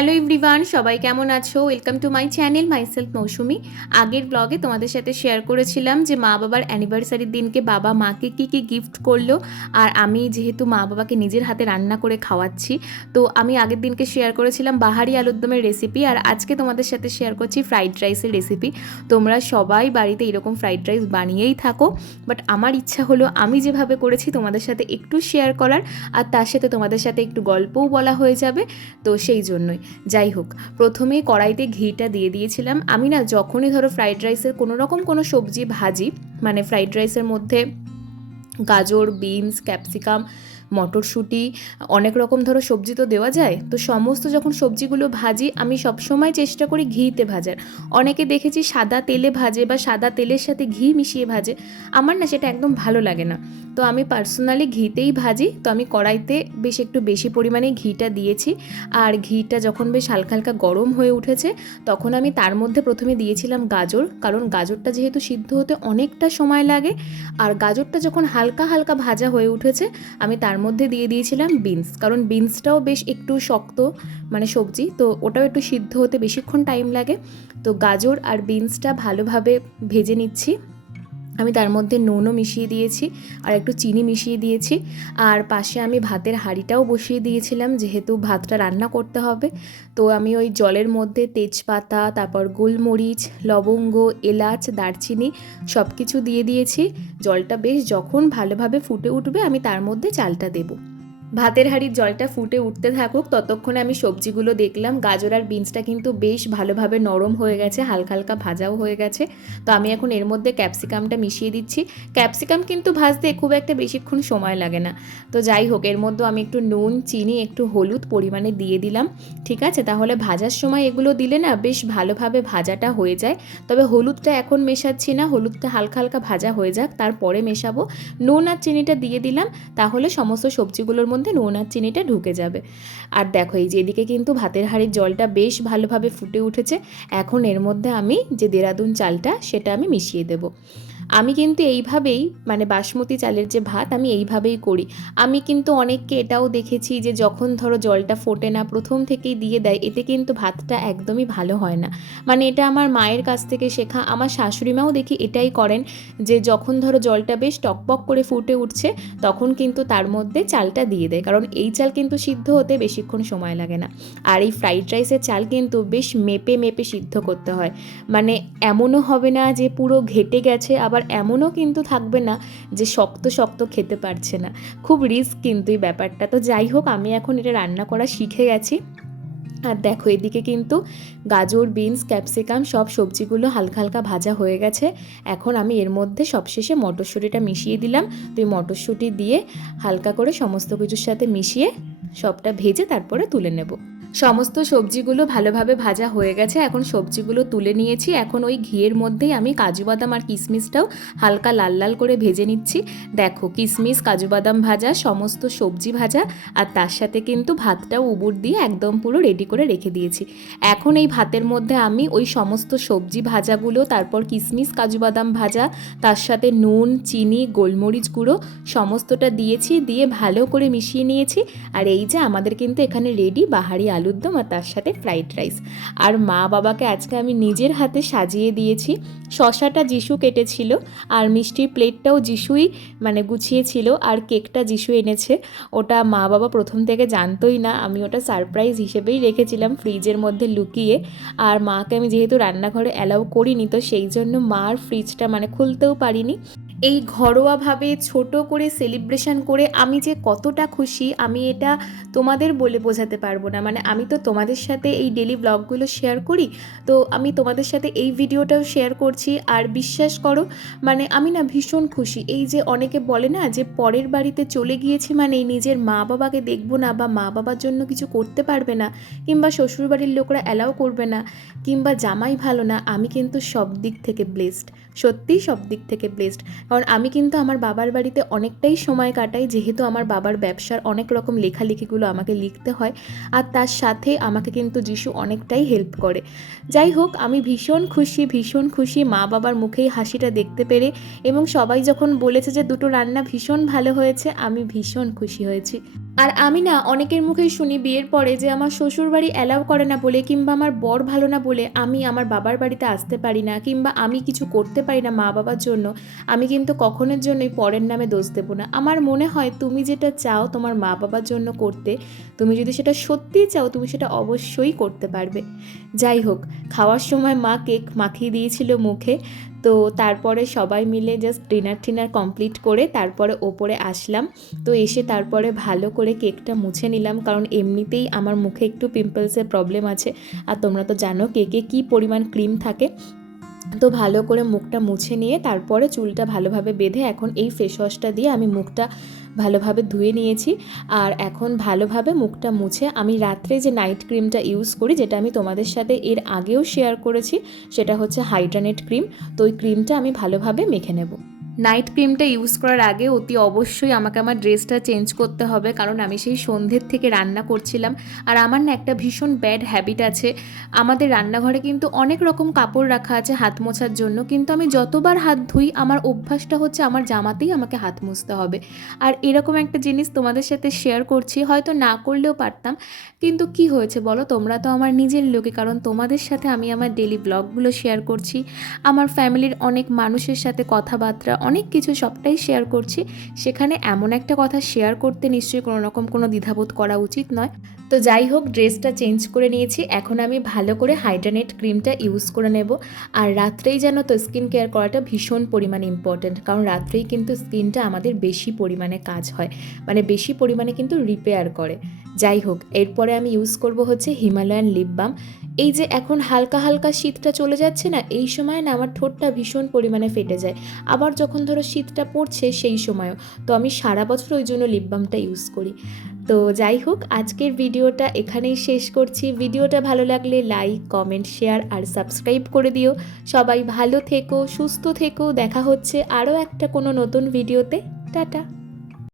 Hello everyone, সবাই কেমন আছো? Welcome to my channel myself Mousumi. আগের ব্লগে তোমাদের সাথে শেয়ার করেছিলাম যে মা বাবার অ্যানিভার্সারির দিনকে বাবা মাকে কী গিফট করলো, আর আমি যেহেতু মা বাবাকে নিজের হাতে রান্না করে খাওয়াচ্ছি, তো আমি আগের দিনকে শেয়ার করেছিলাম বাহারি আলুর দমের রেসিপি, আর আজকে তোমাদের সাথে শেয়ার করছি ফ্রাইড রাইসের রেসিপি। তোমরা সবাই বাড়িতে এরকম ফ্রাইড রাইস বানিয়েই থাকো, বাট আমার ইচ্ছা হলো আমি যেভাবে করেছি তোমাদের সাথে একটু শেয়ার করার, আর তার সাথে তোমাদের সাথে একটু গল্পও বলা হয়ে যাবে। তো সেই জন্যই, যাই হোক, প্রথমেই কড়াইতে ঘিটা দিয়ে দিয়েছিলাম। আমি না যখনই ধরো ফ্রাইড রাইসের কোনো সবজি ভাজি, মানে ফ্রাইড রাইসের মধ্যে গাজর, বিনস, ক্যাপসিকাম, মটরশুঁটি, অনেক রকম ধরো সবজি তো দেওয়া যায়, তো সমস্ত যখন সবজিগুলো ভাজি আমি সবসময় চেষ্টা করি ঘিতে ভাজার। অনেকে দেখেছি সাদা তেলে ভাজে বা সাদা তেলের সাথে ঘি মিশিয়ে ভাজে, আমার না সেটা একদম ভালো লাগে না। তো আমি পার্সোনালি ঘিতেই ভাজি। তো আমি কড়াইতে একটু বেশি পরিমাণে ঘিটা দিয়েছি, আর ঘিটা যখন বেশ হালকা হালকা গরম হয়ে উঠেছে তখন আমি তার মধ্যে প্রথমে দিয়েছিলাম গাজর, কারণ গাজরটা যেহেতু সিদ্ধ হতে অনেকটা সময় লাগে। আর গাজরটা যখন হালকা হালকা ভাজা হয়ে উঠেছে আমি তার মধ্যে দিয়ে দিয়েছিলাম বিনস, কারণ বিনসটাও বেশ একটু শক্ত মানে সবজি, তো ওটাও একটু সিদ্ধ হতে বেশিক্ষণ টাইম লাগে। তো গাজর আর বিনসটা ভালোভাবে ভেজে নিচ্ছি। আমি তার মধ্যে নুনও মিশিয়ে দিয়েছি আর একটু চিনি মিশিয়ে দিয়েছি, আর পাশে আমি ভাতের হাঁড়িটাও বসিয়ে দিয়েছিলাম যেহেতু ভাতটা রান্না করতে হবে। তো আমি ওই জলের মধ্যে তেজপাতা, তারপর গোলমরিচ, লবঙ্গ, এলাচ, দারচিনি সব কিছু দিয়ে দিয়েছি। জলটা বেশ যখন ভালোভাবে ফুটে উঠবে আমি তার মধ্যে চালটা দেবো। ভাতের হাঁড়ির জলটা ফুটে উঠতে থাকুক, ততক্ষণে আমি সবজিগুলো দেখলাম। গাজর আর বিনসটা কিন্তু বেশ ভালোভাবে নরম হয়ে গেছে, হালকা হালকা ভাজাও হয়ে গেছে। তো আমি এখন এর মধ্যে ক্যাপসিকামটা মিশিয়ে দিচ্ছি। ক্যাপসিকাম কিন্তু ভাজতে খুব একটা বেশিক্ষণ সময় লাগে না। তো যাই হোক, এর মধ্যে আমি একটু নুন, চিনি, একটু হলুদ পরিমাণে দিয়ে দিলাম। ঠিক আছে, তাহলে ভাজার সময় এগুলো দিলে না বেশ ভালোভাবে ভাজাটা হয়ে যায়। তবে হলুদটা এখন মেশাচ্ছি না, হলুদটা হালকা হালকা ভাজা হয়ে যাক তারপরে মেশাবো। নুন আর চিনিটা দিয়ে দিলাম, তাহলে সমস্ত সবজিগুলোর মধ্যে নুন আর চিনিটা ঢুকে যাবে। আর দেখো, এই যে এদিকে কিন্তু ভাতের হাঁড়ির জলটা বেশ ভালোভাবে ফুটে উঠেছে। এখন এর মধ্যে আমি যে দেরাদুন চালটা সেটা আমি মিশিয়ে দেবো। আমি কিন্তু এইভাবেই, মানে বাসমতি চালের যে ভাত আমি এইভাবেই করি। আমি কিন্তু অনেককে এটাও দেখেছি যে যখন ধরো জলটা ফোটে না প্রথম থেকেই দিয়ে দেয়, এতে কিন্তু ভাতটা একদমই ভালো হয় না। মানে এটা আমার মায়ের কাছ থেকে শেখা। আমার শাশুড়িমাও দেখি এটাই করেন, যে যখন ধরো জলটা বেশ টকবক করে ফুটে উঠছে তখন কিন্তু তার মধ্যে চালটা দিয়ে দেয়, কারণ এই চাল কিন্তু সিদ্ধ হতে বেশিক্ষণ সময় লাগে না। আর এই ফ্রাইড রাইসের চাল কিন্তু বেশ মেপে মেপে সিদ্ধ করতে হয়, মানে এমনও হবে না যে পুরো ঘেটে গেছে, আবার এমনও কিন্তু থাকবে না যে শক্ত শক্ত খেতে পারছে না। খুব রিস্ক কিন্তু এই ব্যাপারটা। তো যাই হোক, আমি এখন এটা রান্না করা শিখে গেছি। আর দেখো, এদিকে কিন্তু গাজর, বিনস, ক্যাপসিকাম সব সবজিগুলো হালকা হালকা ভাজা হয়ে গেছে। এখন আমি এর মধ্যে সবশেষে মটরশুঁটিটা মিশিয়ে দিলাম। তো এই মটরশুঁটি দিয়ে হালকা করে সমস্ত কিছুর সাথে মিশিয়ে সবটা ভেজে তারপরে তুলে নেব। সমস্ত সবজিগুলো ভালোভাবে ভাজা হয়ে গেছে, এখন সবজিগুলো তুলে নিয়েছি। এখন ওই ঘিয়ের মধ্যেই আমি কাজু বাদাম আর কিশমিশটাও হালকা লাল লাল করে ভেজে নিচ্ছি। দেখো, কিশমিশ, কাজু বাদাম ভাজা, সমস্ত সবজি ভাজা, আর তার সাথে কিন্তু ভাতটাও উবুর দিয়ে একদম পুরো রেডি করে রেখে দিয়েছি। এখন এই ভাতের মধ্যে আমি ওই সমস্ত সবজি ভাজাগুলো, তারপর কিশমিশ, কাজু বাদাম ভাজা, তার সাথে নুন, চিনি, গোলমরিচ গুঁড়ো সমস্তটা দিয়েছি, দিয়ে ভালো করে মিশিয়ে নিয়েছি। আর এই যে আমাদের কিন্তু এখানে রেডি বাহারি আলুর দম আর তার সাথে ফ্রাইড রাইস। আর মা বাবাকে আজকে আমি নিজের হাতে সাজিয়ে দিয়েছি। শশাটা যিশু কেটেছিল, আর মিষ্টির প্লেটটাও যিশুই মানে গুছিয়েছিল, আর কেকটা যিশু এনেছে। ওটা মা বাবা প্রথম থেকে জানতোই না, আমি ওটা সারপ্রাইজ হিসেবেই রেখেছিলাম ফ্রিজের মধ্যে লুকিয়ে। আর মাকে আমি যেহেতু রান্নাঘরে অ্যালাউ করিনি, তো সেই জন্য মার ফ্রিজটা মানে খুলতেও পারিনি। এই ঘরোয়াভাবে ছোট করে সেলিব্রেশন করে আমি যে কতটা খুশি, আমি এটা তোমাদের বলে বোঝাতে পারবো না। মানে আমি তো তোমাদের সাথে এই ডেলি ব্লগগুলো শেয়ার করি, তো আমি তোমাদের সাথে এই ভিডিওটাও শেয়ার করছি। আর বিশ্বাস করো, মানে আমি না ভীষণ খুশি। এই যে অনেকে বলে না যে পরের বাড়িতে চলে গিয়েছি মানে নিজের মা বাবাকে দেখবো না, বা মা বাবার জন্য কিছু করতে পারবে না, কিংবা শ্বশুরবাড়ির লোকরা অ্যালাউ করবে না, কিংবা জামাই ভালো না। আমি কিন্তু সব দিক থেকে ব্লেসড, সত্যিই সব দিক থেকে ব্লেসড। কারণ আমি কিন্তু আমার বাবার বাড়িতে অনেকটাই সময় কাটাই, যেহেতু আমার বাবার ব্যবসার অনেক রকম লেখালেখিগুলো আমাকে লিখতে হয়, আর তার সাথে আমাকে কিন্তু যিশু অনেকটাই হেল্প করে। যাই হোক, আমি ভীষণ খুশি মা বাবার মুখেই হাসিটা দেখতে পেরে, এবং সবাই যখন বলেছে যে দুটো রান্না ভীষণ ভালো হয়েছে, আমি ভীষণ খুশি হয়েছি। আর আমি না অনেকের মুখেই শুনি বিয়ের পরে যে আমার শ্বশুরবাড়ি অ্যালাউ করে না বলে কিংবা আমার বর ভালো না বলে আমি আমার বাবার বাড়িতে আসতে পারি না কিংবা আমি কিছু করতে পারি না মা বাবার জন্য। আমি কিন্তু কখনোর জন্যই পরের নামে দোষ দেবো না। আমার মনে হয় তুমি যেটা চাও তোমার মা বাবার জন্য করতে, তুমি যদি সেটা সত্যিই চাও তুমি সেটা অবশ্যই করতে পারবে। যাই হোক, খাওয়ার সময় মা কেক মাখিয়ে দিয়েছিল মুখে। তো তারপরে সবাই মিলে জাস্ট ডিনার কমপ্লিট করে তারপরে ওপরে আসলাম। তো এসে তারপরে ভালো করে কেকটা মুছে নিলাম, কারণ এমনিতেই আমার মুখে একটু পিম্পলসের প্রবলেম আছে, আর তোমরা তো জানো কেকে কী পরিমাণ ক্রিম থাকে। তো ভালো করে মুখটা মুছে নিয়ে তারপরে চুলটা ভালোভাবে বেঁধে এখন এই ফেস ওয়াশটা দিয়ে আমি মুখটা ভালোভাবে ধুয়ে নিয়েছি। আর এখন ভালোভাবে মুখটা মুছে আমি রাত্রে যে নাইট ক্রিমটা ইউজ করি, যেটা আমি তোমাদের সাথে এর আগেও শেয়ার করেছি, সেটা হচ্ছে হাইড্রানেট ক্রিম। তো ওই ক্রিমটা আমি ভালোভাবে মেখে নেব। নাইট ক্রিমটা ইউজ করার আগে অতি অবশ্যই আমাকে আমার ড্রেসটা চেঞ্জ করতে হবে, কারণ আমি সেই সন্ধ্যের থেকে রান্না করছিলাম। আর আমার না একটা ভীষণ ব্যাড হ্যাবিট আছে, আমাদের রান্নাঘরে কিন্তু অনেক রকম কাপড় রাখা আছে হাত মোছার জন্য, কিন্তু আমি যতবার হাত ধুই আমার অভ্যাসটা হচ্ছে আমার জামাতেই আমাকে হাত মুছতে হবে। আর এরকম একটা জিনিস তোমাদের সাথে শেয়ার করছি, হয়তো না করলেও পারতাম, কিন্তু কি হয়েছে বলো, তোমরা তো আমার নিজের লোকে, কারণ তোমাদের সাথে আমি আমার ডেলি ব্লগগুলো শেয়ার করছি, আমার ফ্যামিলির অনেক মানুষের সাথে কথাবার্তা অনেক কিছু সবটাই শেয়ার করছি। সেখানে এমন একটা কথা শেয়ার করতে নিশ্চয়ই কোনো রকম কোনো দ্বিধাবোধ করা উচিত নয়। তো যাই হোক, ড্রেসটা চেঞ্জ করে নিয়েছি, এখন আমি ভালো করে হাইড্রানেট ক্রিমটা ইউজ করে নেব। আর রাত্রেই জানো তো স্কিন কেয়ার করাটা ভীষণ পরিমাণে ইম্পর্ট্যান্ট, কারণ রাত্রেই কিন্তু স্কিনটা আমাদের বেশি পরিমাণে কাজ হয়, মানে বেশি পরিমাণে কিন্তু রিপেয়ার করে। যাই হোক, এরপরে আমি ইউজ করব হচ্ছে হিমালয়ান লিপ বাম। এই যে এখন হালকা হালকা শীতটা চলে যাচ্ছে না, এই সময় না আমার ঠোঁটটা ভীষণ পরিমাণে ফেটে যায়, আবার যখন ধরো শীতটা পড়ছে সেই সময়ও। তো আমি সারা বছর ওই জন্য লিপ বামটা ইউজ করি। তো যাই হোক, আজকের ভিডিওটা এখানেই শেষ করছি। ভিডিওটা ভালো লাগলে লাইক, কমেন্ট, শেয়ার আর সাবস্ক্রাইব করে দিও। সবাই ভালো থেকো, সুস্থ থেকো, দেখা হচ্ছে আরও একটা কোনো নতুন ভিডিওতে। টাটা।